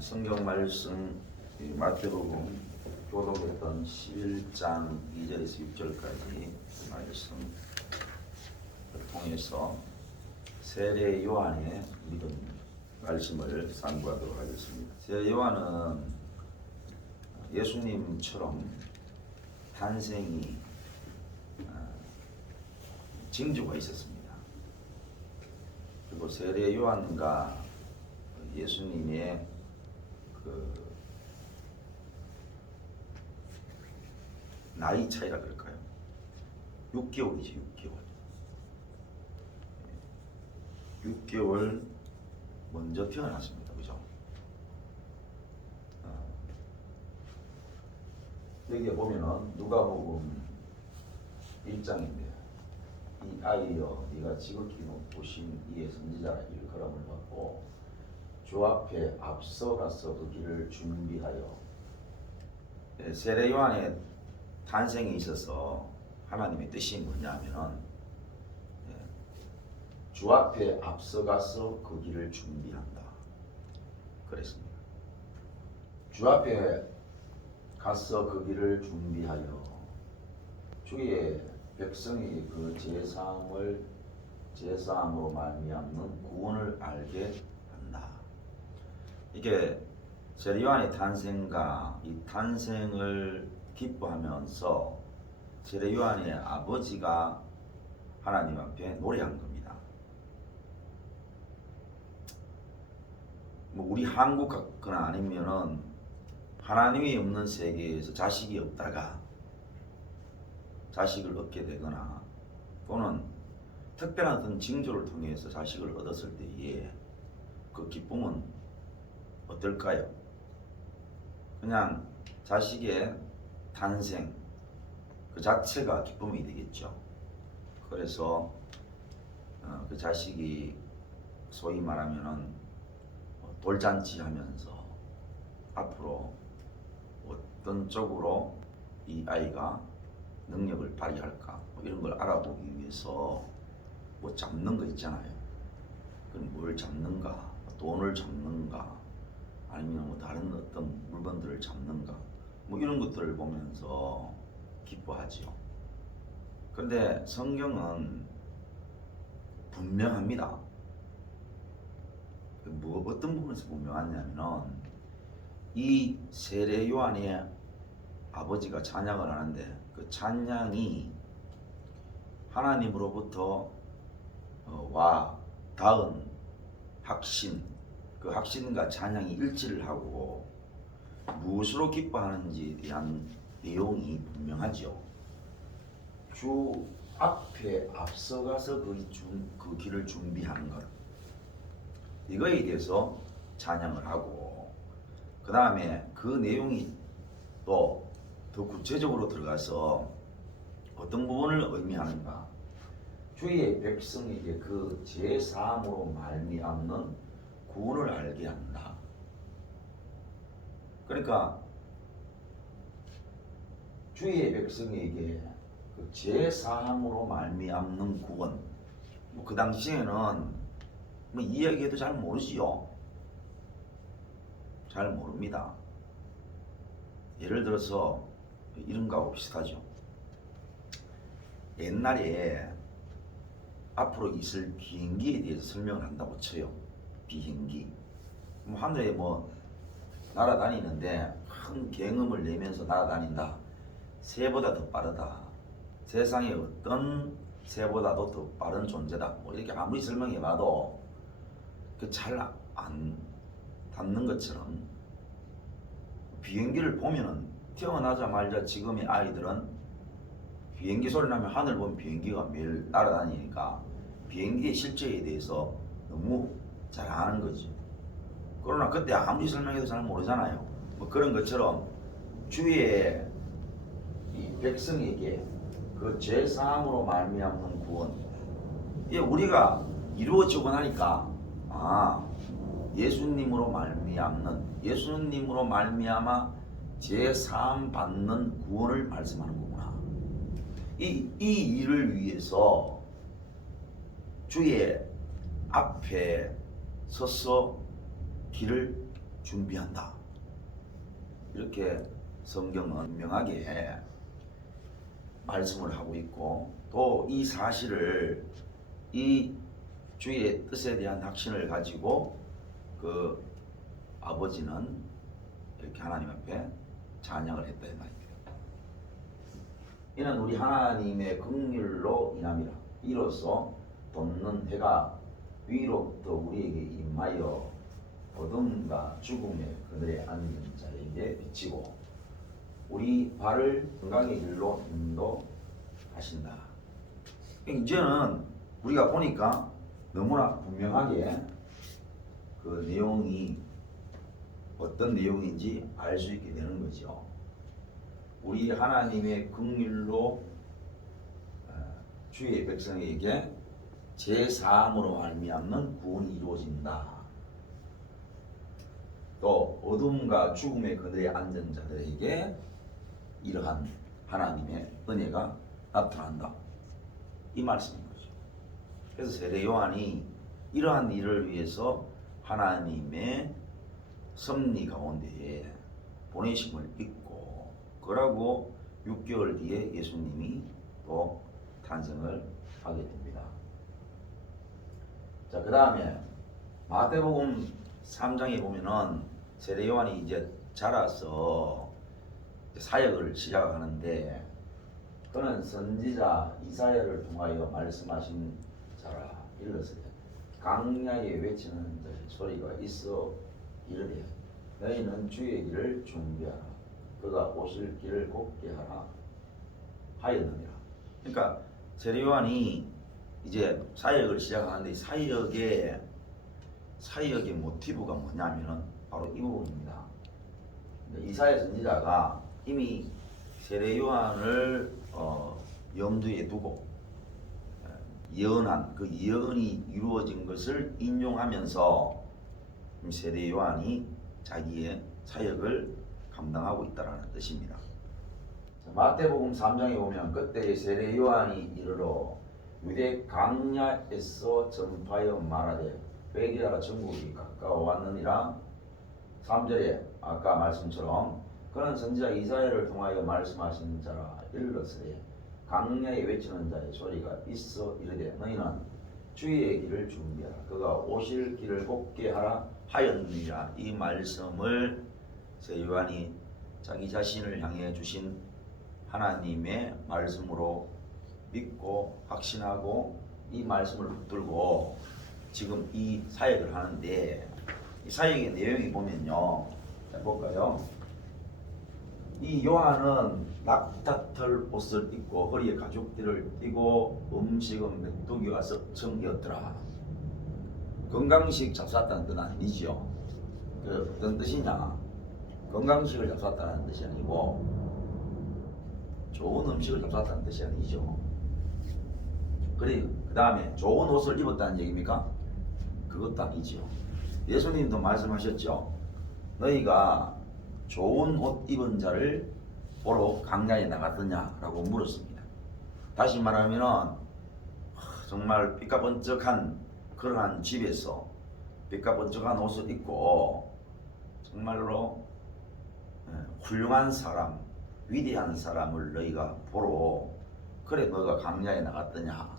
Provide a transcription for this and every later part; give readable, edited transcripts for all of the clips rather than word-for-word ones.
성경 말씀 마태복음 교독했던 11장 2절에서 6절까지 말씀을 통해서 세례 요한의 믿음 말씀을 상고하도록 하겠습니다. 세례 요한은 예수님처럼 탄생이 징조가 있었습니다. 그리고 세례 요한과 예수님의 나이 차이라 그럴까요? 6개월이지 6개월 먼저 태어났습니다. 그죠? 여기에 보면은 누가복음 1장인데 이 아이여 네가 지극히 높으신 이의 선지자라 일컬음을 받고 주 앞에 앞서가서 그 길을 준비하여. 세례 요한의 탄생에 있어서 하나님의 뜻이 뭐냐면은 주 앞에 앞서가서 그 길을 준비한다 그랬습니다. 주 앞에 가서 그 길을 준비하여 주의 백성이 그 제사함으로 말미암는 구원을 알게 한다. 이게 세례 요한의 탄생과 이 탄생을 기뻐하면서 세례 요한의 아버지가 하나님 앞에 노래한 겁니다. 뭐 우리 한국 같거나 아니면은 하나님이 없는 세계에서 자식이 없다가 자식을 얻게 되거나 또는 특별한 어떤 징조를 통해서 자식을 얻었을 때에 그 기쁨은 어떨까요? 그냥 자식의 탄생 그 자체가 기쁨이 되겠죠. 그래서 그 자식이 소위 말하면은 돌잔치 하면서 앞으로 어떤 쪽으로 이 아이가 능력을 발휘할까 뭐 이런 걸 알아보기 위해서 뭐 잡는 거 있잖아요. 그럼 뭘 잡는가? 돈을 잡는가? 아니면 뭐 다른 어떤 물건들을 잡는가? 뭐 이런 것들을 보면서 기뻐하죠. 그런데 성경은 분명합니다. 뭐 어떤 부분에서 분명하냐면은 이 세례 요한의 아버지가 찬양을 하는데 그 찬양이 하나님으로부터 와 닿은 확신, 그 확신과 찬양이 일치를 하고 무엇으로 기뻐하는지에 대한 내용이 분명하죠. 주 앞에 앞서가서 그 길을 준비하는 것, 이거에 대해서 찬양을 하고 그 다음에 그 내용이 또 더 구체적으로 들어가서 어떤 부분을 의미하는가? 주의 백성에게 그 제사함으로 말미암는 구원을 알게 한다. 그러니까 주의 백성에게 그 제사함으로 말미암는 구원. 뭐 그 당시에는 뭐 이야기해도 잘 모르지요. 잘 모릅니다. 예를 들어서 이런 거하고 비슷하죠. 옛날에 앞으로 있을 비행기에 대해서 설명을 한다고 쳐요. 비행기. 뭐 하늘에 뭐 날아다니는데 큰 굉음을 내면서 날아다닌다. 새보다 더 빠르다. 세상에 어떤 새보다도 더 빠른 존재다. 뭐 이렇게 아무리 설명해봐도 잘 안 닿는 것처럼 비행기를 보면은 태어나자마자 지금의 아이들은 비행기 소리 나면 하늘 보면 비행기가 매일 날아다니니까 비행기의 실제에 대해서 너무 잘 아는 거지. 그러나 그때 아무리 설명해도 잘 모르잖아요. 뭐 그런 것처럼 주의 이 백성에게 그 제사함으로 말미암는 구원, 이게 우리가 이루어지고 나니까 예수님으로 말미암아 제사함 받는 구원을 말씀하는 거구나. 이 일을 위해서 주의 앞에 서서 길을 준비한다. 이렇게 성경은 분명하게 말씀을 하고 있고, 또 이 사실을, 이 주의 뜻에 대한 확신을 가지고 그 아버지는 이렇게 하나님 앞에 찬양을 했다 이 말입니다. 이는 우리 하나님의 긍휼로 인함이라. 이로써 돋는 해가 위로부터 우리에게 임하여 어둠과 죽음의 그늘에 앉은 자에게 비치고 우리 발을 건강의 길로 인도하신다. 이제는 우리가 보니까 너무나 분명하게 그 내용이 어떤 내용인지 알 수 있게 되는 거죠. 우리 하나님의 긍휼로 주의 백성에게 제4함으로 말미암는 구원이 이루어진다. 또 어둠과 죽음의 그늘에 앉은 자들에게 이러한 하나님의 은혜가 나타난다. 이 말씀인 거죠. 그래서 세례 요한이 이러한 일을 위해서 하나님의 섭리 가운데에 보내심을 입고, 그러고 6개월 뒤에 예수님이 또 탄생을 하게 됩니다. 자, 그 다음에 마태복음 3장에 보면은 세례 요한이 이제 자라서 사역을 시작하는데, 그는 선지자 이사야를 통하여 말씀하신 자라. 일렀으되 강야에 외치는 자의 소리가 있어 이르되 너희는 주의 길을 준비하라. 그가 오실 길을 곱게 하라 하였느니라. 그러니까 세례 요한이 이제 사역을 시작하는데, 사역의 모티브가 뭐냐면은 바로 이 부분입니다. 이사야 선지자가 이미 세례 요한을 염두에 두고 예언한 그 예언이 이루어진 것을 인용하면서 세례 요한이 자기의 사역을 감당하고 있다는 뜻입니다. 마태복음 3장에 보면 그때 세례 요한이 이르러 유대 강야에서 전파하여 말하되 회개하라 천국이 가까워왔느니라. 3절에 아까 말씀처럼 그는 선지자 이사야를 통하여 말씀하신 자라. 일렀으되 강야에 외치는 자의 소리가 있어 이르되 너희는 주의 길을 준비하라. 그가 오실 길을 곱게 하라 하였느니라. 이 말씀을 세례 요한이 자기 자신을 향해 주신 하나님의 말씀으로 믿고 확신하고 이 말씀을 붙들고 지금 이 사역을 하는데, 이 사역의 내용이 보면요, 자 볼까요? 이 요한은 낙타털 옷을 입고 허리에 가죽띠를 띠고 음식은 메뚜기와 썩청이었더라. 건강식 잡수었다는 뜻은 아니죠. 그 어떤 뜻이냐? 건강식을 잡수었다는 뜻이 아니고 좋은 음식을 잡수었다는 뜻이 아니죠. 그리고 그 다음에 좋은 옷을 입었다는 얘기입니까? 그것도 아니죠. 예수님도 말씀하셨죠. 너희가 좋은 옷 입은 자를 보러 강야에 나갔느냐라고 물었습니다. 다시 말하면은 정말 삐까번쩍한 그러한 집에서 삐까번쩍한 옷을 입고 정말로 훌륭한 사람, 위대한 사람을 너희가 보러 그래 너희가 강야에 나갔더냐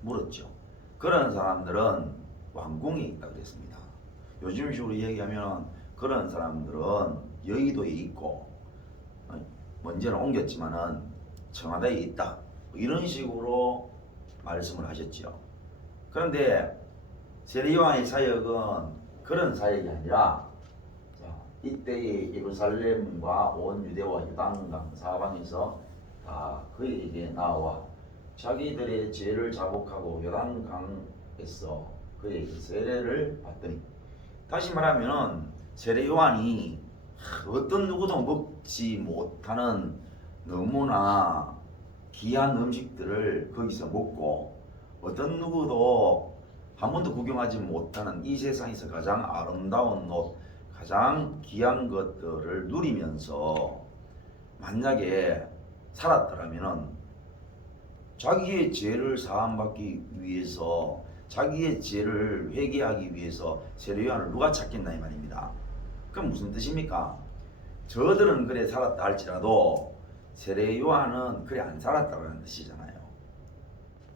물었죠. 그런 사람들은 왕궁에 있다 그랬습니다. 요즘식으로 얘기하면 그런 사람들은 여의도에 있고 먼저는 옮겼지만은 청와대에 있다, 이런 식으로 말씀을 하셨죠. 그런데 세례 요한의 사역은 그런 사역이 아니라, 이때의 예루살렘과 온 유대와 요단강 사방에서 다 그에게 나와 자기들의 죄를 자복하고 요단강에서 그에게 세례를 받더니, 다시 말하면은 세례 요한이 어떤 누구도 먹지 못하는 너무나 귀한 음식들을 거기서 먹고, 어떤 누구도 한 번도 구경하지 못하는 이 세상에서 가장 아름다운 옷, 가장 귀한 것들을 누리면서 만약에 살았더라면은 자기의 죄를 사함받기 위해서 자기의 죄를 회개하기 위해서 세례 요한을 누가 찾겠나 이 말입니다. 그럼 무슨 뜻입니까? 저들은 그래 살았다 할지라도 세례 요한은 그래 안 살았다는 뜻이잖아요.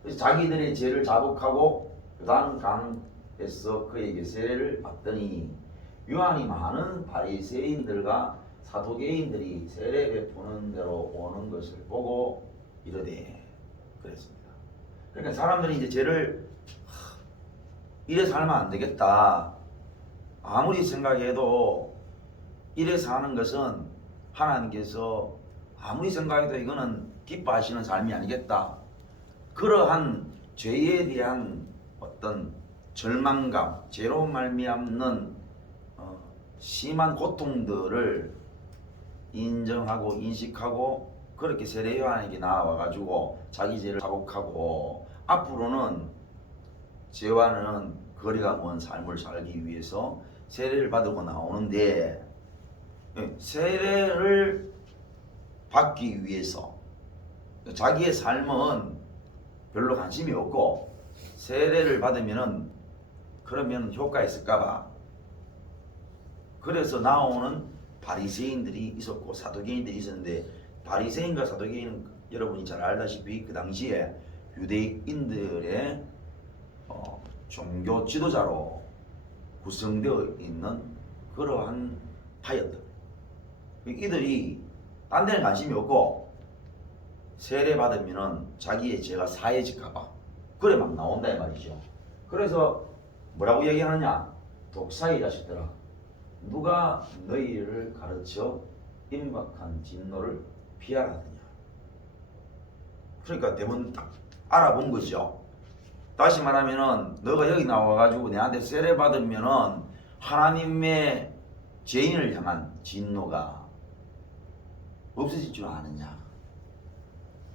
그래서 자기들의 죄를 자복하고 요단 강에서 그에게 세례를 받더니 요한이 많은 바리새인들과 사두개인들이 세례 베푸는 대로 오는 것을 보고 이르되 그랬습니다. 그러니까 사람들이 이제 죄를 이래 살면 안 되겠다. 아무리 생각해도 이래 사는 것은 하나님께서 아무리 생각해도 이거는 기뻐하시는 삶이 아니겠다. 그러한 죄에 대한 어떤 절망감, 죄로 말미암는 심한 고통들을 인정하고 인식하고 그렇게 세례 요한에게 나와가지고 자기 죄를 자복하고 앞으로는 죄와는 거리가 먼 삶을 살기 위해서 세례를 받으고 나오는데 세례를 받기 위해서 자기의 삶은 별로 관심이 없고 세례를 받으면은 그러면 효과 있을까봐 그래서 나오는 바리새인들이 있었고 사두개인들이 있었는데 바리새인과 사두개인은 여러분이 잘 알다시피 그 당시에 유대인들의 종교 지도자로 구성되어 있는 그러한 파였다. 이들이 딴 데는 관심이 없고 세례 받으면은 자기의 죄가 사해질까봐 그래 막 나온다 이 말이죠. 그래서 뭐라고 얘기하느냐? 독사의 자식들아, 누가 너희를 가르쳐 임박한 진노를 피하라 하느냐. 그러니까 대부분 딱 알아본 거죠. 다시 말하면은 너가 여기 나와가지고 내한테 세례 받으면은 하나님의 죄인을 향한 진노가 없어질 줄 아느냐.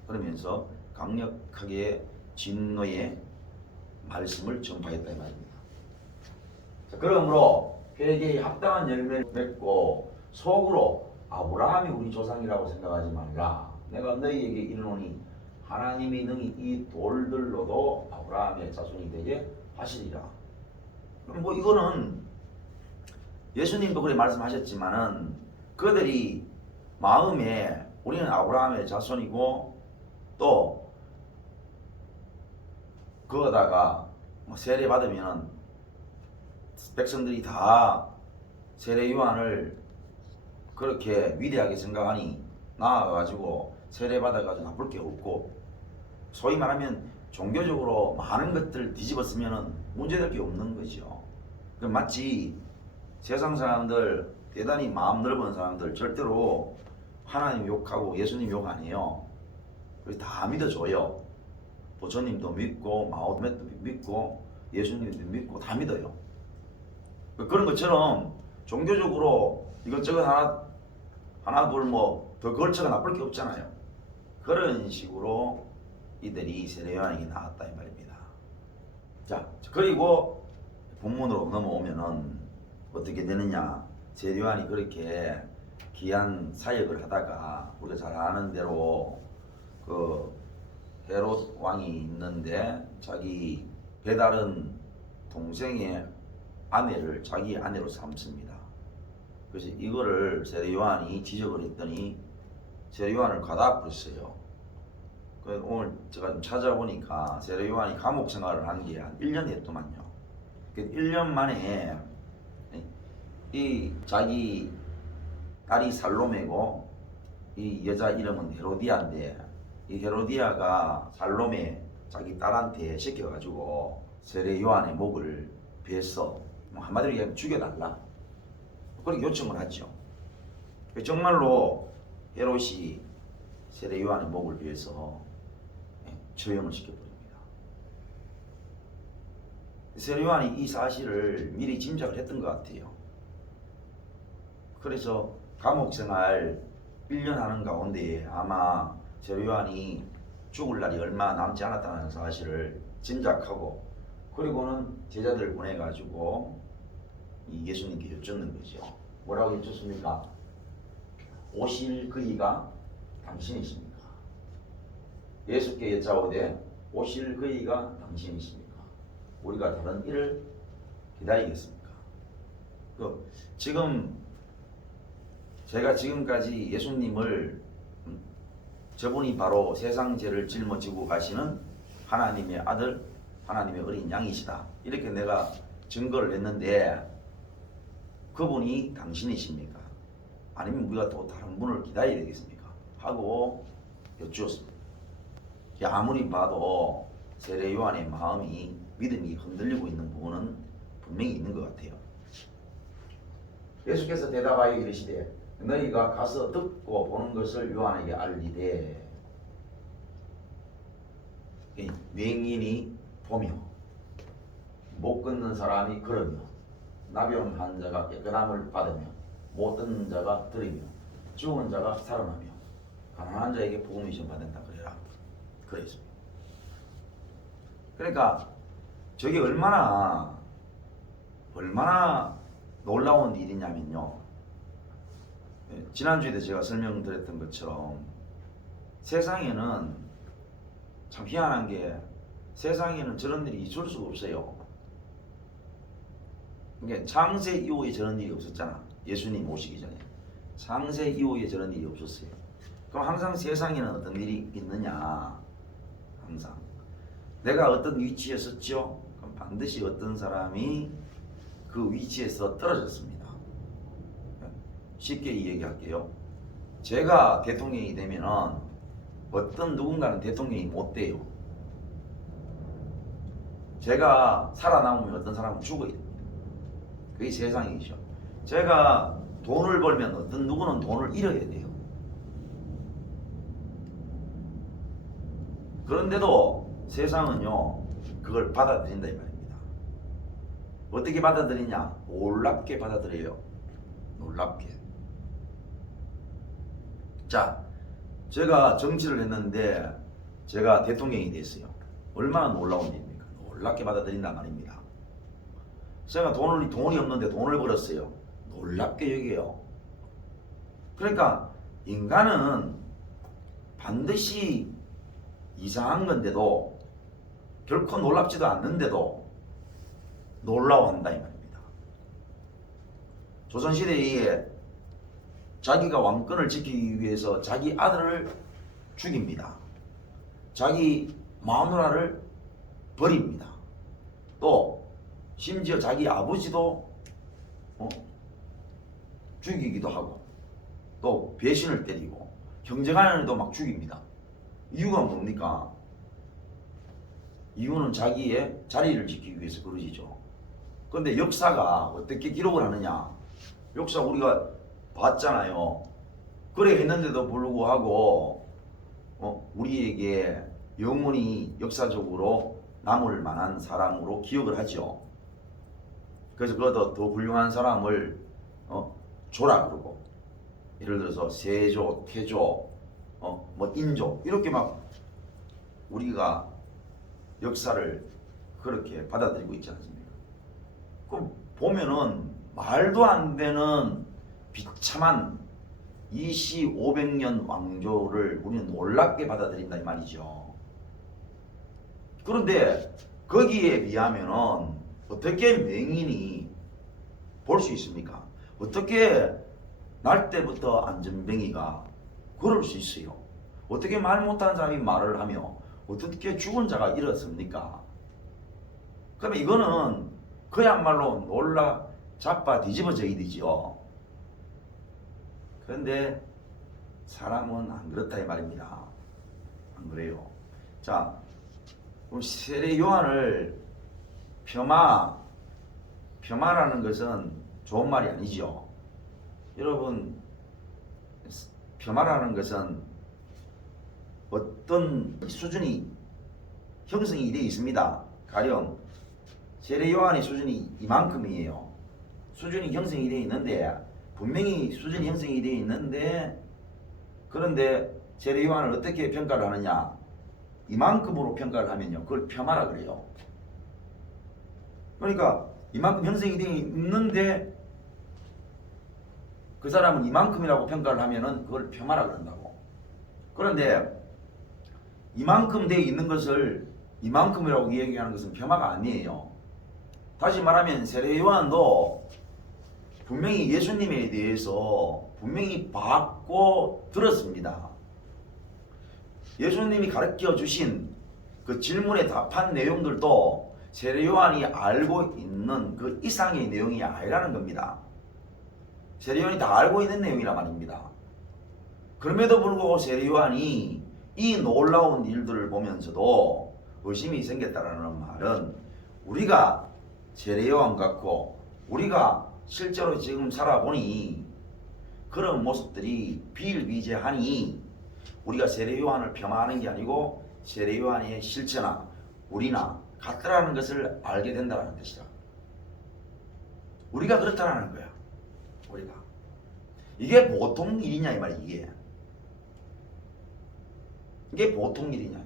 그러면서 강력하게 진노의 말씀을 전파했다 이 말입니다. 자, 그러므로 회개에 합당한 열매를 맺고 속으로 아브라함이 우리 조상이라고 생각하지 말라. 내가 너희에게 이르노니 하나님이 능히 이 돌들로도 아브라함의 자손이 되게 하시리라. 그럼 뭐 이거는 예수님도 그래 말씀하셨지만은 그들이 마음에 우리는 아브라함의 자손이고 또 그거다가 뭐 세례 받으면 백성들이 다 세례 요한을 그렇게 위대하게 생각하니 나아가지고 세례 받아가지고 나쁠 게 없고 소위 말하면 종교적으로 많은 것들을 뒤집었으면 문제될 게 없는 거죠. 마치 세상 사람들 대단히 마음 넓은 사람들 절대로 하나님 욕하고 예수님 욕 안 해요. 그래서 다 믿어줘요. 부처님도 믿고 마호메도 믿고 예수님도 믿고 다 믿어요. 그런 것처럼 종교적으로 이것저것 하나 둘 뭐 더 걸쳐가 나쁠 게 없잖아요. 그런 식으로 이들이 세례 요한에게 나왔다 이 말입니다. 자, 그리고 본문으로 넘어오면은 어떻게 되느냐? 세례 요한이 그렇게 귀한 사역을 하다가 우리가 잘 아는 대로 그 헤롯 왕이 있는데 자기 배다른 동생의 아내를 자기 아내로 삼습니다. 그래서 이거를 세례 요한이 지적을 했더니 세례 요한을 가다 버렸어요. 오늘 제가 좀 찾아보니까 세례 요한이 감옥 생활을 한 게 한 1년 했더만요. 1년 만에 이 자기 딸이 살로메고 이 여자 이름은 헤로디아인데 이 헤로디아가 살로메 자기 딸한테 시켜가지고 세례 요한의 목을 베서 한마디로 얘기하면 죽여달라 그렇게 요청을 하죠. 정말로 헤롯이 세례 요한의 목을 베서 처형을 시켜버립니다. 세례 요한이 이 사실을 미리 짐작을 했던 것 같아요. 그래서 감옥 생활 1년 하는 가운데 아마 세례 요한이 죽을 날이 얼마 남지 않았다는 사실을 짐작하고 그리고는 제자들을 보내가지고 이 예수님께 여쭙는 거죠. 뭐라고 여쭙습니까? 오실 그이가 당신이십니까? 예수께 여짜오되 오실 그이가 당신이십니까? 우리가 다른 일을 기다리겠습니까? 지금 제가 지금까지 예수님을 저분이 바로 세상 죄를 짊어지고 가시는 하나님의 아들, 하나님의 어린 양이시다. 이렇게 내가 증거를 했는데 그분이 당신이십니까? 아니면 우리가 또 다른 분을 기다려야 되겠습니까? 하고 여쭈었습니다. 아무리 봐도 세례 요한의 마음이 믿음이 흔들리고 있는 부분은 분명히 있는 것 같아요. 예수께서 대답하여 이르시되 너희가 가서 듣고 보는 것을 요한에게 알리되 맹인이 보며 못 걷는 사람이 걸으며 나병한 자가 깨끗함을 받으며 못 듣는 자가 들으며 죽은 자가 살아나며 가난한 자에게 복음이 전파된다 그래라 그랬습니다. 그러니까 저게 얼마나 놀라운 일이냐면요. 지난주에도 제가 설명드렸던 것처럼 세상에는 참 희한한 게 세상에는 저런 일이 있을 수가 없어요. 그러니까 창세 이후에 저런 일이 없었잖아. 예수님 오시기 전에 창세 이후에 저런 일이 없었어요. 그럼 항상 세상에는 어떤 일이 있느냐? 항상 내가 어떤 위치에 섰죠? 그럼 반드시 어떤 사람이 그 위치에서 떨어졌습니다. 쉽게 얘기할게요. 제가 대통령이 되면은 어떤 누군가는 대통령이 못 돼요. 제가 살아남으면 어떤 사람은 죽어야 됩니다. 그게 세상이죠. 제가 돈을 벌면 어떤 누구는 돈을 잃어야 돼요. 그런데도 세상은요 그걸 받아들인다 이 말입니다. 어떻게 받아들이냐? 놀랍게 받아들여요. 놀랍게. 자, 제가 정치를 했는데 제가 대통령이 됐어요. 얼마나 놀라운 일입니까? 놀랍게 받아들인단 말입니다. 제가 돈이 없는데 돈을 벌었어요. 놀랍게 여겨요. 그러니까 인간은 반드시 이상한 건데도 결코 놀랍지도 않는데도 놀라워한다 이 말입니다. 조선시대에 자기가 왕권을 지키기 위해서 자기 아들을 죽입니다. 자기 마누라를 버립니다. 또 심지어 자기 아버지도 죽이기도 하고 또 배신을 때리고 경쟁하는 막 죽입니다. 이유가 뭡니까? 이유는 자기의 자리를 지키기 위해서 그러시죠. 그런데 역사가 어떻게 기록을 하느냐? 역사 우리가 봤잖아요. 그래 했는데도 불구하고 우리에게 영원히 역사적으로 남을 만한 사람으로 기억을 하죠. 그래서 그것도 더 훌륭한 사람을 조라 그러고, 예를 들어서 세조, 태조, 인조 이렇게 막 우리가 역사를 그렇게 받아들이고 있지 않습니까? 그럼 보면은 말도 안 되는 비참한 이시 500년 왕조를 우리는 놀랍게 받아들인다 이 말이죠. 그런데 거기에 비하면은 어떻게 맹인이 볼 수 있습니까? 어떻게 날 때부터 안전뱅이가 걸을 수 있어요? 어떻게 말 못하는 사람이 말을 하며 어떻게 죽은 자가 일었습니까? 그러면 이거는 그야말로 놀라 자빠 뒤집어져 있지요. 그런데 사람은 안 그렇다 이 말입니다. 안 그래요. 자, 그럼 세례 요한을 폄하라는 것은 좋은 말이 아니죠. 여러분, 폄하라는 것은 어떤 수준이 형성이 되어 있습니다. 가령 세례 요한의 수준이 이만큼이에요. 수준이 형성이 되어 있는데, 분명히 수준이 형성이 되어 있는데, 그런데 세례 요한을 어떻게 평가를 하느냐? 이만큼으로 평가를 하면요, 그걸 폄하라 그래요. 그러니까 이만큼 형성이 되어 있는데 그 사람은 이만큼이라고 평가를 하면은 그걸 폄하라 그런다고. 그런데 이만큼 되어 있는 것을 이만큼이라고 얘기하는 것은 폄하가 아니에요. 다시 말하면 세례 요한도 분명히 예수님에 대해서 분명히 받고 들었습니다. 예수님이 가르쳐 주신 그 질문에 답한 내용들도 세례 요한이 알고 있는 그 이상의 내용이 아니라는 겁니다. 세례 요한이 다 알고 있는 내용이란 말입니다. 그럼에도 불구하고 세례 요한이 이 놀라운 일들을 보면서도 의심이 생겼다는 말은 우리가 세례 요한 같고 우리가 실제로 지금 살아보니 그런 모습들이 비일비재하니 우리가 세례 요한을 폄하하는 게 아니고 세례 요한의 실체나 우리나 같다라는 것을 알게 된다는 뜻이다. 우리가 그렇다라는 거야. 우리가 이게 보통 일이냐 이 말이야. 이게 보통 일이냐.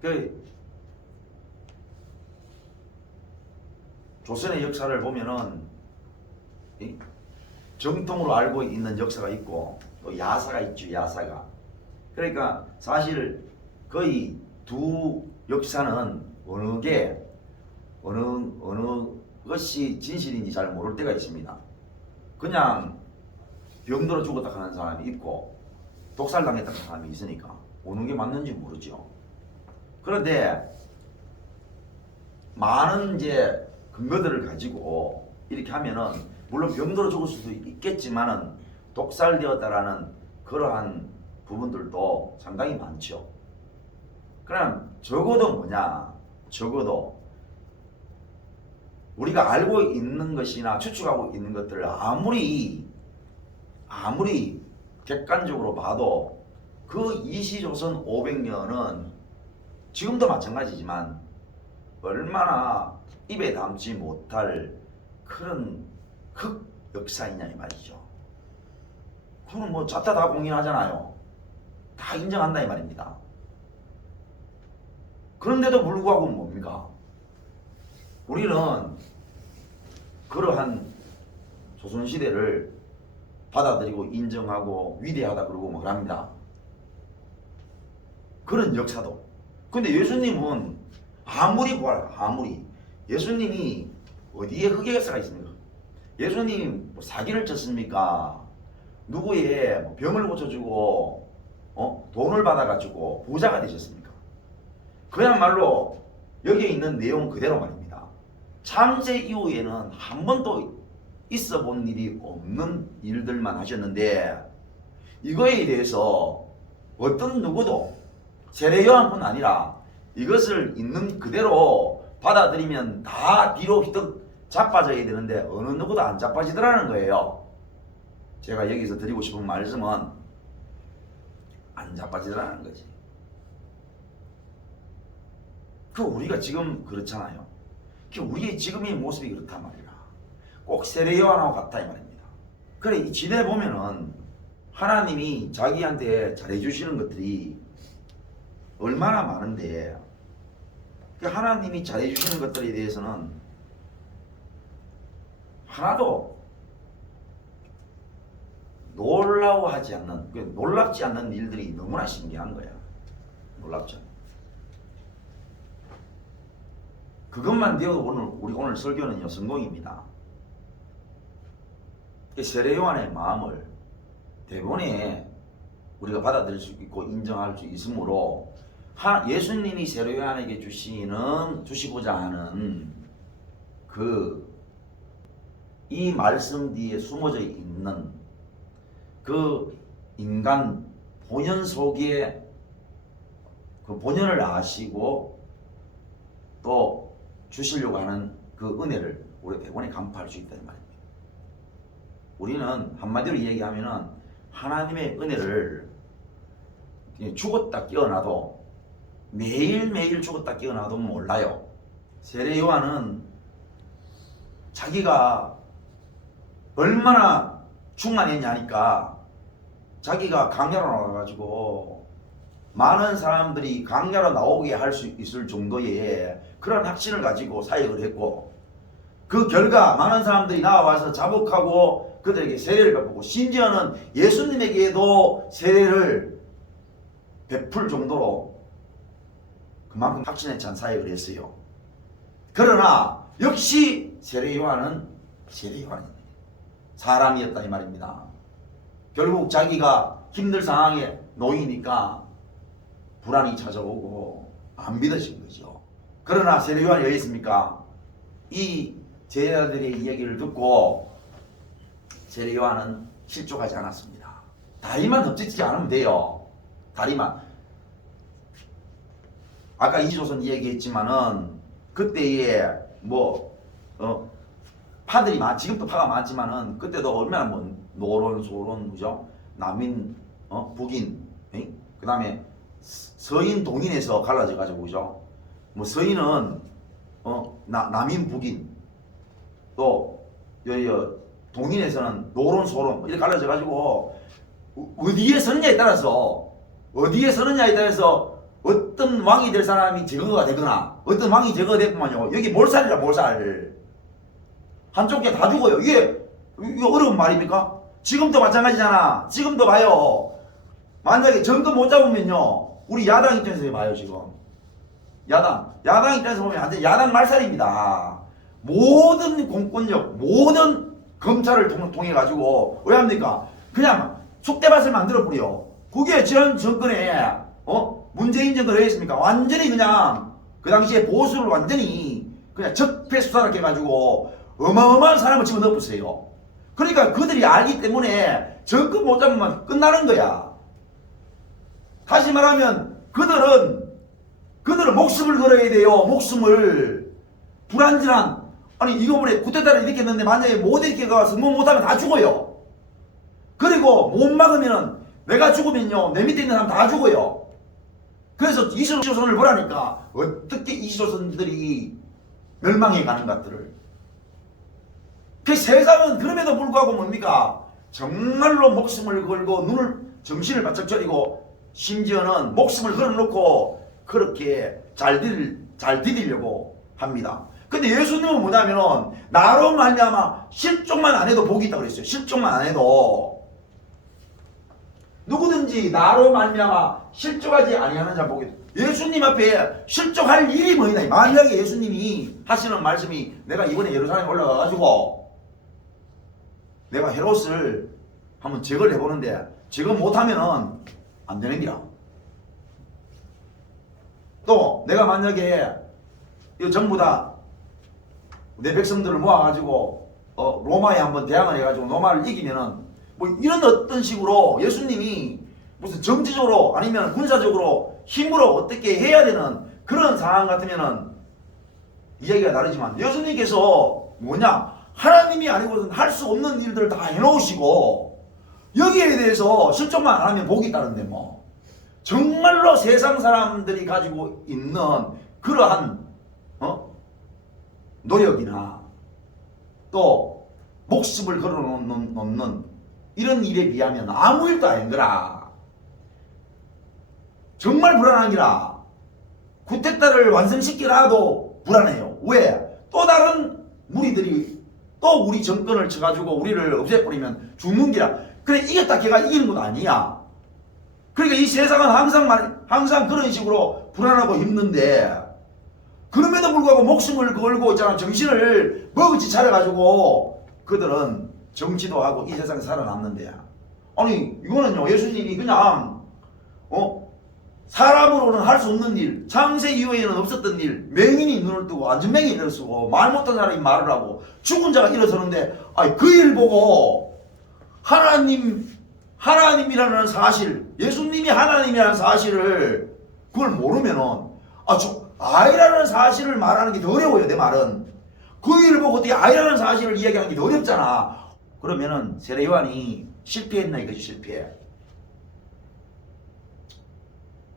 그 조선의 역사를 보면은 정통으로 알고 있는 역사가 있고 또 야사가 있죠. 야사가. 그러니까 사실 거의 두 역사는 어느 것이 진실인지 잘 모를 때가 있습니다. 그냥 병들어 죽었다 하는 사람이 있고 독살당했다 하는 사람이 있으니까 어느 게 맞는지 모르죠. 그런데 많은 이제 근거들을 가지고 이렇게 하면은 물론 병들어 죽을 수도 있겠지만은 독살되었다라는 그러한 부분들도 상당히 많죠. 그럼 적어도 뭐냐? 적어도 우리가 알고 있는 것이나 추측하고 있는 것들을 아무리 객관적으로 봐도 그 이시조선 500년은 지금도 마찬가지지만 얼마나 입에 담지 못할 그런 역사이냐 이 말이죠. 그거는 뭐 자타 다 공인하잖아요. 다 인정한다 이 말입니다. 그런데도 불구하고 뭡니까? 우리는 그러한 조선시대를 받아들이고 인정하고 위대하다 그러고 뭐 합니다. 그런 역사도. 근데 예수님은 아무리 보아라, 아무리 예수님이 어디에 흑의 역사가 있습니까? 예수님이 뭐 사기를 쳤습니까? 누구의 병을 고쳐주고 돈을 받아가지고 부자가 되셨습니까? 그야말로 여기에 있는 내용 그대로 말입니다. 창세 이후에는 한 번도 있어 본 일이 없는 일들만 하셨는데 이거에 대해서 어떤 누구도 세례 요한뿐 아니라 이것을 있는 그대로 받아들이면 다 뒤로 휘떡 자빠져야 되는데 어느 누구도 안 자빠지더라는 거예요. 제가 여기서 드리고 싶은 말씀은 안 자빠지더라는 거지. 그 우리가 지금 그렇잖아요. 그 우리의 지금의 모습이 그렇단 말이야. 꼭 세례 요한하고 같다 이 말입니다. 그래 이 지내보면은 하나님이 자기한테 잘해주시는 것들이 얼마나 많은데 그 하나님이 잘해주시는 것들에 대해서는 하나도 놀라워하지 않는, 놀랍지 않는 일들이 너무나 신기한 거야. 놀랍죠. 그것만 되어도 우리 오늘 설교는요 성공입니다. 세례 요한의 마음을 대본에 우리가 받아들일 수 있고 인정할 수 있으므로 예수님이 세례 요한에게 주시고자 하는 이 말씀 뒤에 숨어져 있는 그 인간 본연 속에 그 본연을 아시고 또 주시려고 하는 그 은혜를 우리 대본에 간파할 수 있다는 말입니다. 우리는 한마디로 얘기하면은 하나님의 은혜를 죽었다 깨어나도 매일매일 죽었다 깨어나도 몰라요. 세례 요한은 자기가 얼마나 충만했냐니까 자기가 강야로 나와가지고 많은 사람들이 강야로 나오게 할 수 있을 정도의 그런 확신을 가지고 사역을 했고 그 결과 많은 사람들이 나와서 자복하고 그들에게 세례를 베푸고 심지어는 예수님에게도 세례를 베풀 정도로 그만큼 확신에 찬 사역을 했어요. 그러나 역시 세례 요한은 세례 요한입니다. 사람이었다 이 말입니다. 결국 자기가 힘든 상황에 놓이니까 불안이 찾아오고 안 믿어진 거죠. 그러나 세례 요한이 왜 있습니까? 이 제자들의 이야기를 듣고 세례 요한은 실족하지 않았습니다. 다리만 덮치지 않으면 돼요. 다리만. 아까 이지조선 얘기했지만은 그때에 파들이 지금도 파가 많지만은 그때도 얼마나 노론 소론 그죠? 남인 북인 그 다음에 서인 동인에서 갈라져 가지고 그죠? 서인은 남인 북인 또 동인에서는 노론 소론 이렇게 갈라져 가지고 어디에 서느냐에 따라서 어떤 왕이 될 사람이 제거가 되거나 어떤 왕이 제거가 됐구만요. 여기 몰살이라 몰살. 한쪽 게 다 죽어요. 이게 어려운 말입니까? 지금도 마찬가지잖아. 지금도 봐요. 만약에 정권 못 잡으면요. 우리 야당 입장에서 봐요 지금. 야당 입장에서 보면 완전 야당 말살입니다. 모든 공권력, 모든 검찰을 통해 가지고 왜 합니까? 그냥 속대밭을 만들어 버려. 그게 전 정권에 문재인 정권에 했습니까? 완전히 그냥 그 당시에 보수를 완전히 그냥 적폐수사를 해가지고 어마어마한 사람을 집어넣었어요. 그러니까 그들이 알기 때문에 정권 못 잡으면 끝나는 거야. 다시 말하면 그들은 목숨을 걸어야 돼요. 목숨을. 불안전한 이거 뭐래 쿠데타를 일으켰는데 만약에 못 일으켜가 성공 못하면 다 죽어요. 그리고 못 막으면 내가 죽으면요 내 밑에 있는 사람 다 죽어요. 그래서 이시조선을 보라니까 어떻게 이시조선들이 멸망해 가는 것들을. 그 세상은 그럼에도 불구하고 뭡니까? 정말로 목숨을 걸고 정신을 바짝 차리고 심지어는 목숨을 걸어놓고 그렇게 잘 디디려고 합니다. 근데 예수님은 뭐냐면은 나로 말미암아 실족만 안 해도 복이 있다고 그랬어요. 실족만 안 해도. 누구든지 나로 말미암아 실족하지 아니하는 자 복이. 예수님 앞에 실족할 일이 뭐냐. 만약에 예수님이 하시는 말씀이 내가 이번에 예루살렘에 올라가가지고 내가 헤롯을 한번 제거를 해보는데 제거 못하면은 안 되는 거야. 또 내가 만약에 이 전부 다 내 백성들을 모아가지고 로마에 한번 대항을 해가지고 로마를 이기면은 이런 어떤 식으로 예수님이 무슨 정치적으로 아니면 군사적으로 힘으로 어떻게 해야 되는 그런 상황 같으면은 이야기가 다르지만 예수님께서 하나님이 아니고는 할 수 없는 일들을 다 해놓으시고 여기에 대해서 실족만 안 하면 복이 있다는데 정말로 세상 사람들이 가지고 있는 그러한 노력이나 또 목숨을 걸어놓는 이런 일에 비하면 아무 일도 아닌 거라. 정말 불안한 기라. 쿠데타를 완성시키라도 불안해요. 왜? 또 다른 무리들이 또 우리 정권을 쳐가지고 우리를 없애버리면 죽는 기라. 그래 이겼다 걔가 이기는 건 아니야. 그러니까 이 세상은 항상 그런 식으로 불안하고 힘든데 그럼에도 불구하고 목숨을 걸고 있잖아. 정신을 먹을지 차려가지고 그들은 정치도 하고 이 세상에 살아남는데 이거는요 예수님이 그냥 사람으로는 할 수 없는 일, 창세 이후에는 없었던 일, 맹인이 눈을 뜨고 안전맹이 일을 쓰고 말 못한 사람이 말을 하고 죽은 자가 일어서는데 그 일 보고 하나님이라는 사실, 예수님이 하나님이라는 사실을 그걸 모르면은 아이라는 사실을 말하는 게 더 어려워요. 내 말은 그 일을 보고 어떻게 아이라는 사실을 이야기하는 게 더 어렵잖아. 그러면은 세례 요한이 실패했나 이거지.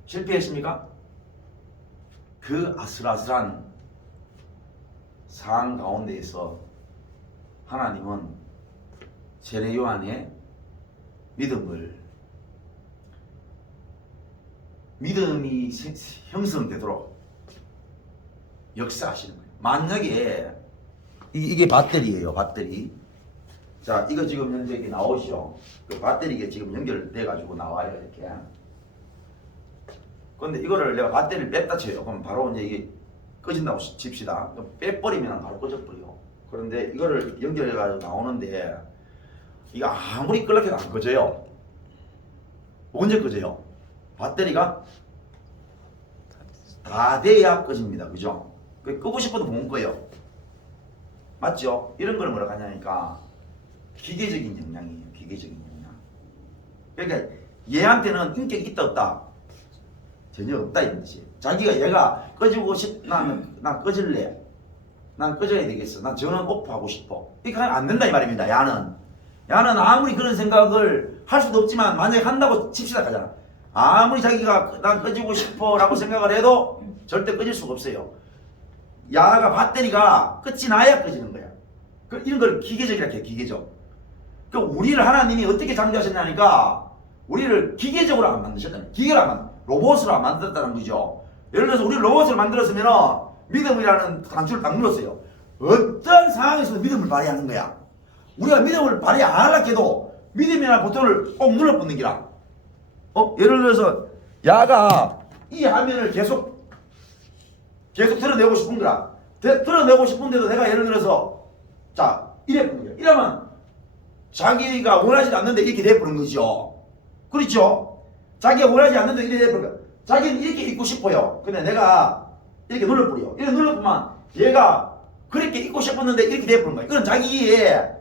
실패했습니까? 그 아슬아슬한 상황 가운데에서 하나님은 세례 요한의 믿음이 형성되도록 역사하시는 거예요. 만약에 이게 배터리예요. 배터리. 자, 이거 지금 현재 이렇게 나오시죠. 그 배터리가 지금 연결돼 가지고 나와요. 이렇게. 근데 이거를 내가 배터리를 뺐다 쳐요. 그럼 바로 이제 이게 꺼진다고 칩시다. 빼버리면 바로 꺼져버려요. 그런데 이거를 연결해가지고 나오는데 이거 아무리 끌락해도 안 꺼져요. 언제 꺼져요? 배터리가 다 돼야 꺼집니다. 그죠? 끄고 싶어도 못 꺼요. 맞죠? 이런 걸 뭐라고 하냐니까 기계적인 역량이에요. 기계적인 역량. 그러니까 얘한테는 인격이 있다 없다? 전혀 없다 이런 뜻이에요. 자기가 얘가 꺼지고 난 꺼질래. 난 꺼져야 되겠어. 난 전원 오프하고 싶어. 이렇게 하면 안 된다 이 말입니다. 야는 아무리 그런 생각을 할 수도 없지만 만약에 한다고 칩시다 하잖아. 아무리 자기가 난 꺼지고 싶어 라고 생각을 해도 절대 꺼질 수가 없어요. 야가 배터리가 끝이 나야 꺼지는 거야. 이런 걸 기계적이라고 해요. 기계적. 우리를 하나님이 어떻게 창조하셨냐니까 우리를 기계적으로 안 만드셨다는, 기계로 안 만들, 로봇으로 안 만들었다는 거죠. 예를 들어서 우리 로봇을 만들었으면 믿음이라는 단추를 딱 눌렀어요. 어떤 상황에서도 믿음을 발휘하는 거야. 우리가 믿음을 발휘 안 하려고 해도 믿음이라는 버튼을 꼭 눌러 붙는 기라. 예를 들어서 야가 이 화면을 계속 드러내고 싶은 거라. 드러내고 싶은데도 내가 예를 들어서 자 이래 보는 거야. 이러면 자기가 원하지 않는데 이렇게 돼버린 거죠. 그렇죠? 자기가 원하지 않는데 이렇게 돼버린 거야. 자기는 이렇게 입고 싶어요. 근데 내가 이렇게 눌러버려. 이렇게 눌러보면 얘가 그렇게 입고 싶었는데 이렇게 돼버린 거야. 이건 자기의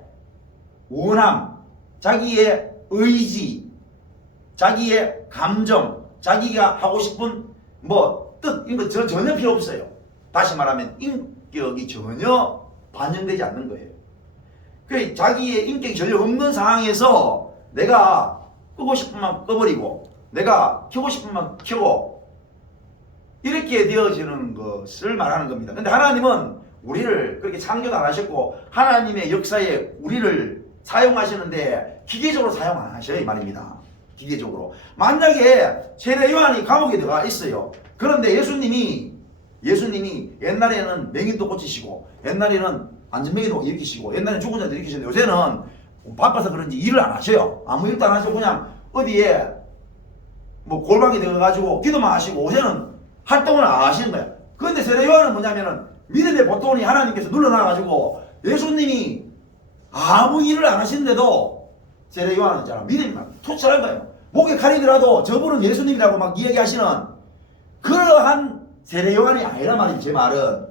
원함, 자기의 의지, 자기의 감정, 자기가 하고 싶은 뜻 이런 거 전혀 필요 없어요. 다시 말하면 인격이 전혀 반영되지 않는 거예요. 그 자기의 인격이 전혀 없는 상황에서 내가 끄고 싶으면 꺼버리고 내가 켜고 싶으면 켜고 이렇게 되어지는 것을 말하는 겁니다. 근데 하나님은 우리를 그렇게 창조도 안 하셨고 하나님의 역사에 우리를 사용하시는데 기계적으로 사용 안 하셔요 이 말입니다. 기계적으로. 만약에 세례 요한이 감옥에 들어가 있어요. 그런데 예수님이 옛날에는 맹인도 고치시고 옛날에는 안전뱅이도 일으키시고 옛날에는 죽은 자도 일으키시는데 요새는 바빠서 그런지 일을 안 하셔요. 아무 일도 안 하시고 그냥 어디에 골방에 들어가가지고 기도만 하시고 요새는 활동을 안 하시는 거야. 그런데 세례 요한은 뭐냐면은 믿음의 보통이 하나님께서 눌러놔가지고 예수님이 아무 일을 안 하시는데도 세례 요한은 있잖아. 믿음만 투철한 거예요. 목에 칼이더라도 저분은 예수님이라고 막 이야기하시는 그러한 세례 요한이 아니란 말이지. 제 말은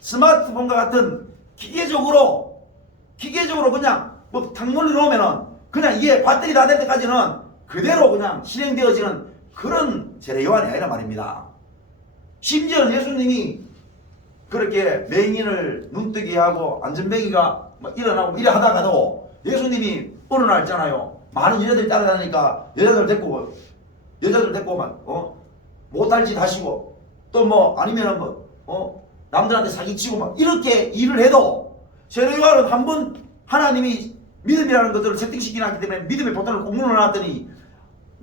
스마트폰과 같은 기계적으로 그냥 탁 눌러놓으면은 그냥 이게 배터리 다 될 때까지는 그대로 그냥 실행되어지는 그런 세례 요한이 아니란 말입니다. 심지어는 예수님이 그렇게 맹인을 눈뜨게 하고 안전뱅이가 일어나고 이래 하다가도 예수님이 어느 날 있잖아요. 많은 여자들이 따라다니니까 여자들 데리고 못할 짓 하시고 또 아니면은 남들한테 사기치고 이렇게 일을 해도 세례 요한은 한번 하나님이 믿음이라는 것들을 세팅시키놨기 때문에 믿음의 보탄을 꼭 눌러놨더니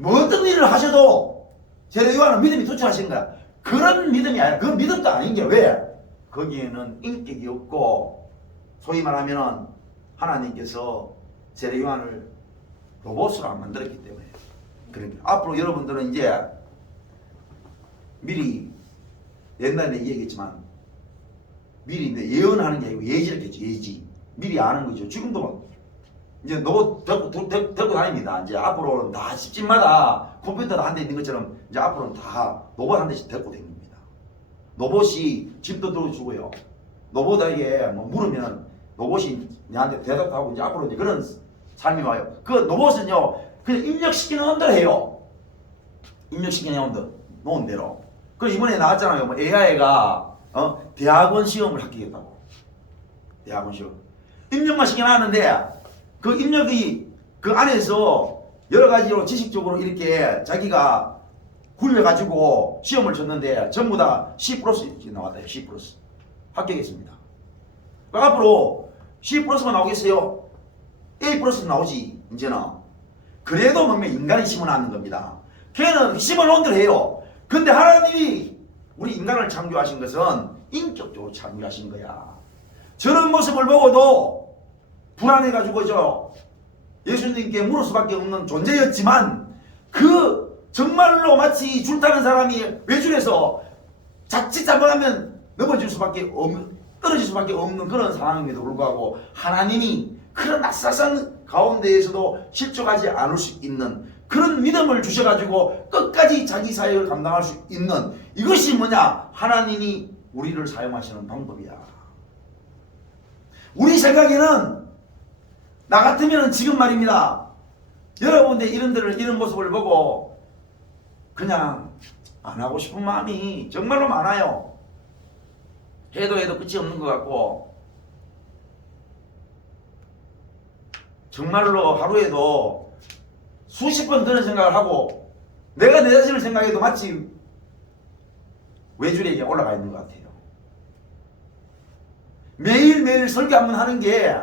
어떤 일을 하셔도 세례 요한은 믿음이 투철하신 거야. 그런 믿음이 아니라 그 믿음도 아닌 게 왜? 거기에는 인격이 없고 소위 말하면 하나님께서 세례 요한을 로봇으로 안 만들었기 때문에. 그러니까 앞으로 여러분들은 이제 미리 옛날에 얘기했지만 미리 예언하는 게 아니고 예지였겠죠. 예지. 미리 아는 거죠. 지금도 이제 로봇 데리고 다닙니다. 이제 앞으로는 다 집집마다 컴퓨터가 한 대 있는 것처럼 이제 앞으로는 다 로봇 한 대씩 데리고 다닙니다. 로봇이 집도 들어주고요. 로봇에게 물으면 로봇이 내한테 대답하고 이제 앞으로 이제 그런 삶이 와요. 그 로봇은요 그냥 입력시키는 대로 해요. 입력시키는 놓은 대로. 그 이번에 나왔잖아요. AI가 대학원 시험을 합격했다고. 대학원 시험. 입력만 시켜놨는데 그 입력이 그 안에서 여러 가지로 지식적으로 이렇게 자기가 굴려가지고 시험을 쳤는데 전부 다 C+ 이렇게 나왔다. C+. 합격했습니다. 앞으로 C+만 나오겠어요? A+ 나오지 이제는. 그래도 뭔가 인간이 심어놨는 겁니다. 걔는 심어놓은 대로 해요. 근데 하나님이 우리 인간을 창조하신 것은 인격적으로 창조하신 거야. 저런 모습을 보고도 불안해가지고 예수님께 물을 수밖에 없는 존재였지만 그 정말로 마치 줄타는 사람이 외줄에서 자칫 잘못하면 넘어질 수밖에 없는, 떨어질 수밖에 없는 그런 상황임에도 불구하고 하나님이 그런 낯선 가운데에서도 실족하지 않을 수 있는 그런 믿음을 주셔가지고 끝까지 자기 사역을 감당할 수 있는, 이것이 뭐냐? 하나님이 우리를 사용하시는 방법이야. 우리 생각에는 나 같으면 지금 말입니다, 여러분들 이런 모습을 보고 그냥 안 하고 싶은 마음이 정말로 많아요. 해도 끝이 없는 것 같고, 정말로 하루에도 수십 번 그런 생각을 하고, 내가 내 자신을 생각해도 마치 외줄에게 올라가 있는 것 같아요. 매일매일 설교 한번 하는 게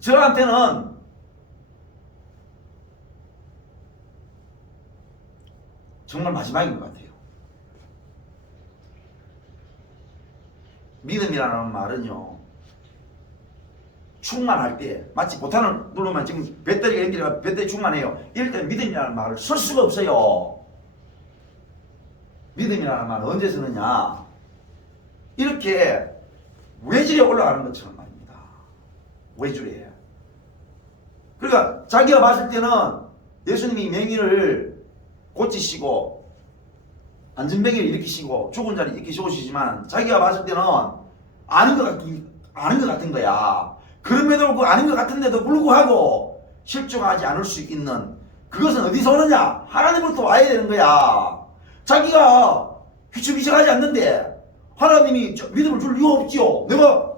저한테는 정말 마지막인 것 같아요. 믿음이라는 말은요, 충만할 때 마치 보탄을 누르면 지금 배터리가 연결해서 배터리 충만해요. 이럴 때 믿음이라는 말을 쓸 수가 없어요. 믿음이라는 말은 언제 쓰느냐? 이렇게 외줄에 올라가는 것처럼 말입니다. 외줄에. 그러니까 자기가 봤을 때는 예수님이 맹인을 고치시고 안전뱅이를 일으키시고 죽은 자를 일으키시지만 자기가 봤을 때는 아는 것 같은 거야. 그럼에도 불구하고 아는 것 같은데도 불구하고 실족하지 않을 수 있는, 그것은 어디서 오느냐? 하나님으로부터 와야 되는 거야. 자기가 휘청휘청하지 않는데 하나님이 믿음을 줄 이유 없지요. 내가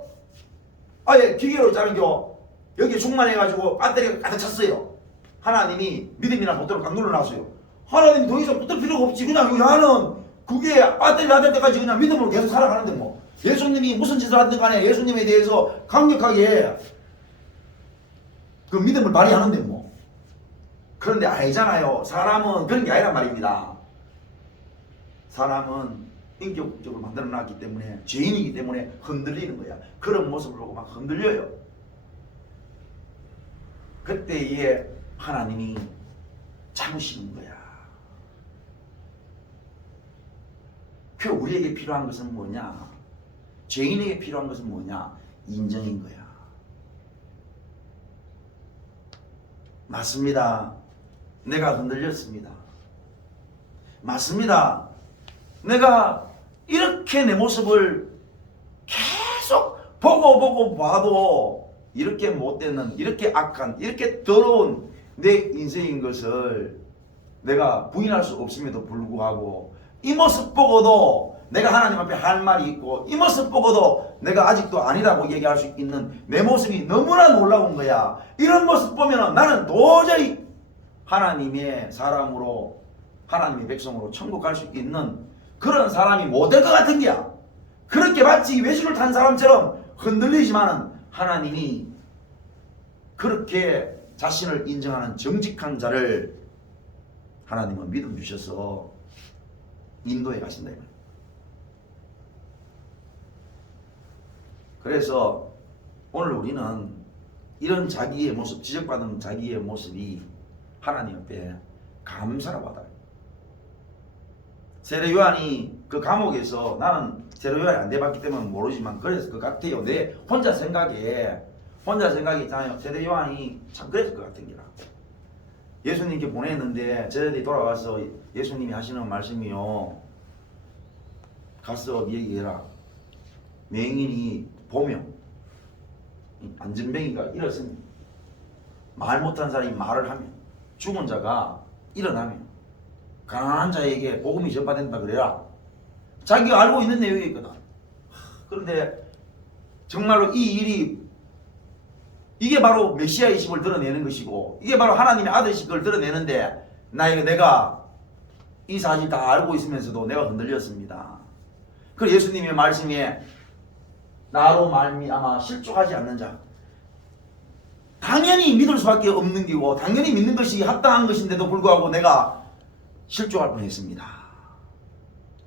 아예 기계로 자르겨 여기에 충만해가지고 배터리가 가득 찼어요. 하나님이 믿음이나 보도를 딱 눌러놨어요. 하나님이 더 이상 붙을 필요가 없지. 그냥 나는 그게 배터리 닫을 때까지 그냥 믿음으로 계속 살아가는데 뭐. 예수님이 무슨 짓을 하든 간에 예수님에 대해서 강력하게 그 믿음을 발휘하는데 뭐. 그런데 아니잖아요. 사람은 그런 게 아니란 말입니다. 사람은 인격적으로 만들어놨기 때문에, 죄인이기 때문에 흔들리는 거야. 그런 모습을 보고 막 흔들려요. 그때에 하나님이 참으시는 거야. 그 우리에게 필요한 것은 뭐냐? 죄인에게 필요한 것은 뭐냐? 인정인 거야. 맞습니다. 내가 흔들렸습니다. 맞습니다. 내가 이렇게 내 모습을 계속 보고 봐도 이렇게 못되는, 이렇게 악한, 이렇게 더러운 내 인생인 것을 내가 부인할 수 없음에도 불구하고, 이 모습 보고도 내가 하나님 앞에 할 말이 있고, 이 모습 보고도 내가 아직도 아니라고 얘기할 수 있는 내 모습이 너무나 놀라운 거야. 이런 모습 보면 나는 도저히 하나님의 사람으로, 하나님의 백성으로 천국 갈 수 있는 그런 사람이 못 될 것 같은 게야. 그렇게 마치 외줄을 탄 사람처럼 흔들리지만은 하나님이 그렇게 자신을 인정하는 정직한 자를 하나님은 믿음 주셔서 인도해 가신다. 그래서 오늘 우리는 이런 자기의 모습, 지적받은 자기의 모습이 하나님 앞에 감사로 받아요. 세례 요한이 그 감옥에서, 나는 세례 요한이 안 돼봤기 때문에 모르지만 그랬을 것 같아요. 내 혼자 생각이 있잖아요. 세례 요한이 참 그랬을 것 같은 게라. 예수님께 보냈는데 제자들이 돌아가서 예수님이 하시는 말씀이요, 가서 얘기해라. 맹인이 보면, 안전뱅이가 일어서면, 말 못한 사람이 말을 하면, 죽은 자가 일어나면 가난한 자에게 복음이 전파된다 그래라. 자기가 알고 있는 내용이거든. 그런데 정말로 이 일이, 이게 바로 메시아의심을 드러내는 것이고, 이게 바로 하나님의 아들이심을 드러내는데, 내가 이 사실 다 알고 있으면서도 내가 흔들렸습니다. 그래서 예수님의 말씀에 나로 말미암아 실족하지 않는 자, 당연히 믿을 수밖에 없는 기고 당연히 믿는 것이 합당한 것인데도 불구하고 내가 실족할 뻔했습니다.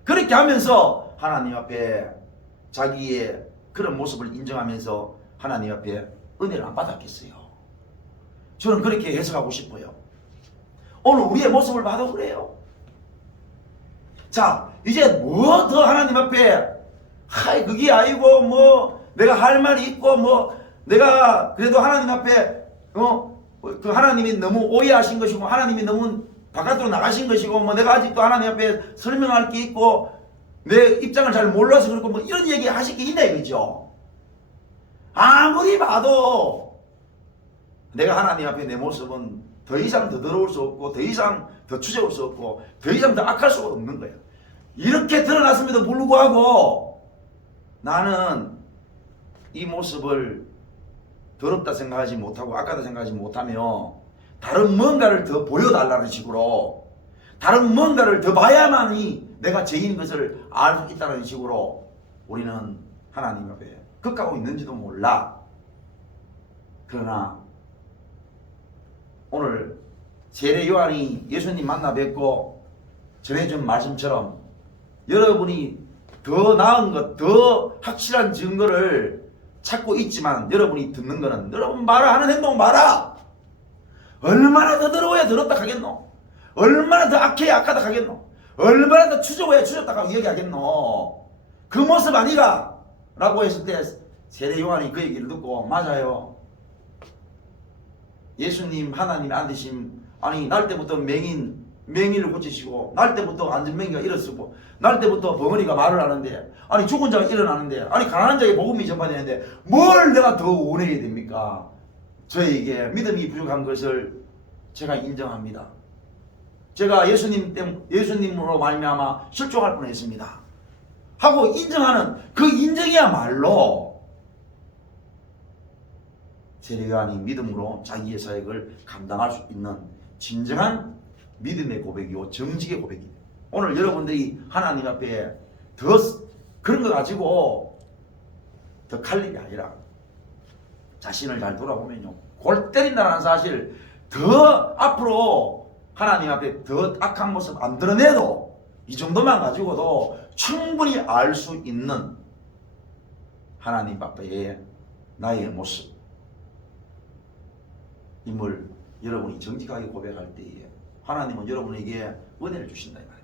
그렇게 하면서 하나님 앞에 자기의 그런 모습을 인정하면서 하나님 앞에 은혜를 안 받았겠어요. 저는 그렇게 해석하고 싶어요. 오늘 우리의 모습을 봐도 그래요. 자, 이제 뭐 더 하나님 앞에 하이 그게 아니고 뭐 내가 할 말이 있고 뭐 내가 그래도 하나님 앞에 그 하나님이 너무 오해하신 것이고 하나님이 너무 바깥으로 나가신 것이고 뭐 내가 아직도 하나님 앞에 설명할 게 있고 내 입장을 잘 몰라서 그렇고 뭐 이런 얘기 하실 게 있나 이거죠. 아무리 봐도 내가 하나님 앞에 내 모습은 더 이상 더 더러울 수 없고 더 이상 더 추잡을 수 없고 더 이상 더 악할 수가 없는 거예요. 이렇게 드러났음에도 불구하고 나는 이 모습을 더럽다 생각하지 못하고 악하다 생각하지 못하며 다른 뭔가를 더 보여달라는 식으로 다른 뭔가를 더 봐야만이 내가 죄인 것을 알 수 있다는 식으로 우리는 하나님 앞에 극하고 있는지도 몰라. 그러나 오늘 세례 요한이 예수님 만나 뵙고 전해준 말씀처럼 여러분이 더 나은 것, 더 확실한 증거를 찾고 있지만 여러분이 듣는 거는 여러분 마라 하는 행동 마라. 얼마나 더 더러워야 더럽다 하겠노? 얼마나 더 악해야 악하다 하겠노? 얼마나 더 추잡해야 추잡다 하고 얘기하겠노? 그 모습 아니가? 라고 했을 때 세례 요한이 그 얘기를 듣고 맞아요. 예수님 하나님 안 되심 아니 날 때부터 맹인을 고치시고 날 때부터 안전맹이가 일어서고 날 때부터 벙어리가 말을 하는데 아니 죽은 자가 일어나는데 아니 가난한 자에게 복음이 전파되는데 뭘 내가 더 원해야 됩니까? 저에게 믿음이 부족한 것을 제가 인정합니다. 제가 예수님으로 말미암아 실족할 뻔했습니다. 하고 인정하는 그 인정이야말로 세례 요한이 믿음으로 자기의 사역을 감당할 수 있는 진정한 믿음의 고백이고 정직의 고백이에요. 오늘 여러분들이 하나님 앞에 더 그런 거 가지고 더 칼 일이 아니라 자신을 잘 돌아보면요 골 때린다는 사실 더 앞으로 하나님 앞에 더 악한 모습 안 드러내도 이 정도만 가지고도 충분히 알 수 있는 하나님 앞에 나의 모습 임을 여러분이 정직하게 고백할 때에 하나님은 여러분에게 은혜를 주신다 이 말이에요.